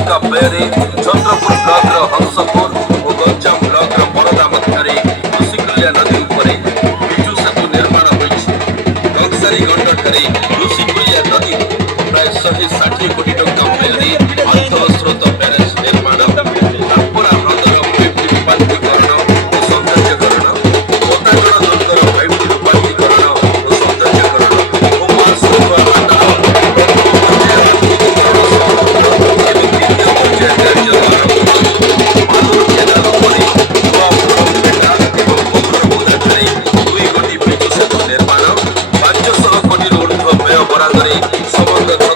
ଟଙ୍କା ବ୍ୟୟରେ ଚନ୍ଦ୍ରପୁର ବ୍ଲକର ହଂସପୁର ଓ ଗଞ୍ଜାମ ବ୍ଲକର ବରଦା ମଧ୍ୟରେ ଋଷିକୁଲ୍ୟା ନଦୀ ଉପରେ ବିଜୁ ସେତୁ ନିର୍ମାଣ ହୋଇଛି। କଂସାରୀ ଗଣ୍ଡଠାରେ ଋଷିକୁଲ୍ୟା ନଦୀ ପ୍ରାୟ 160 କୋଟି ଟଙ୍କା ବ୍ୟୟରେ ଅନ୍ତଃସ୍ରୋତ ବ୍ୟାରେଜ ନିର୍ମାଣ, ରାମପୁରା ହ୍ରଦର 5ଟି ରୂପାନ୍ତରୀକରଣ ଓ ସୌନ୍ଦର୍ଯ୍ୟକରଣ, କୋଟାଗଡ଼ ଦୁର୍ଗର 5ଟି ରୂପାନ୍ତରୀକରଣ ଓ ସୌନ୍ଦର୍ଯ୍ୟକରଣ, ଉମା ଶୃଙ୍ଖଳା ମାଣ୍ଡର ପ୍ରଥମ ପର୍ଯ୍ୟାୟ ଆଧୁନିକୀକରଣ ସହ ଏବଂ ଦ୍ୱିତୀୟ ପର୍ଯ୍ୟାୟ କାର୍ଯ୍ୟ ଆରମ୍ଭ କରି ମାଲୁର କେନାଲ ଉପରେ ନୂଆ ପୁରମପେଟା ଏବଂ ବଗୁରବୁଦାଠାରେ 2 କୋଟି ବିଜୁ ସେତୁ ନିର୍ମାଣ, 500 କୋଟିରୁ ଉର୍ଦ୍ଧ୍ୱ ବ୍ୟୟ ବରାଦରେ ସମଗ୍ର